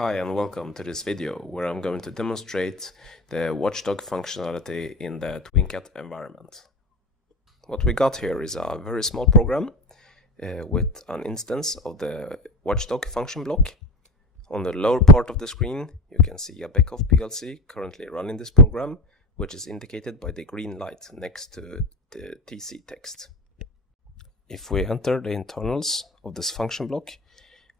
Hi and welcome to this video where I'm going to demonstrate the Watchdog functionality in the TwinCAT environment. What we got here is a very small program with an instance of the Watchdog function block. On the lower part of the screen you can see a Beckhoff PLC currently running this program, which is indicated by the green light next to the TC text. If we enter the internals of this function block,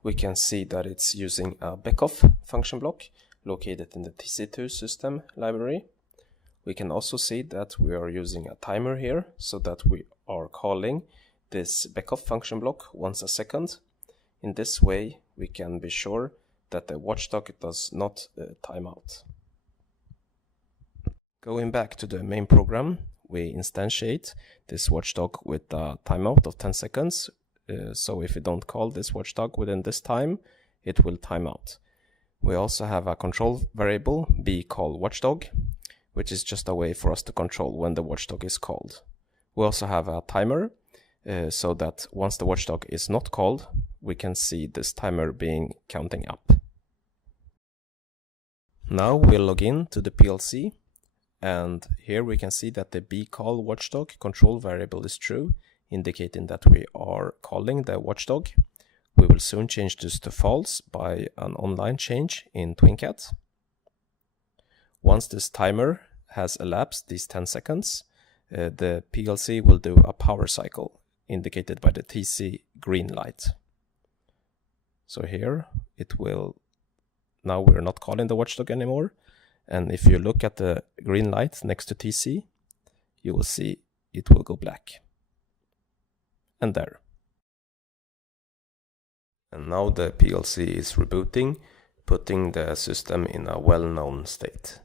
we can see that it's using a Beckhoff function block located in the TC2 system library. We can also see that we are using a timer here, so that we are calling this Beckhoff function block once a second. In this way, we can be sure that the Watchdog does not time out. Going back to the main program, we instantiate this Watchdog with a timeout of 10 seconds. So if we don't call this Watchdog within this time, it will time out. We also have a control variable be call Watchdog, which is just a way for us to control when the Watchdog is called. We also have a timer, so that once the Watchdog is not called, we can see this timer being counting up. Now we'll log in to the PLC, and here we can see that the be call Watchdog control variable is true, indicating that we are calling the Watchdog. We will soon change this to false by an online change in TwinCAT. Once this timer has elapsed these 10 seconds, the PLC will do a power cycle, indicated by the TC green light. So here it will, now we're not calling the Watchdog anymore, and if you look at the green light next to TC, you will see it will go black. And there. And now the PLC is rebooting, putting the system in a well-known state.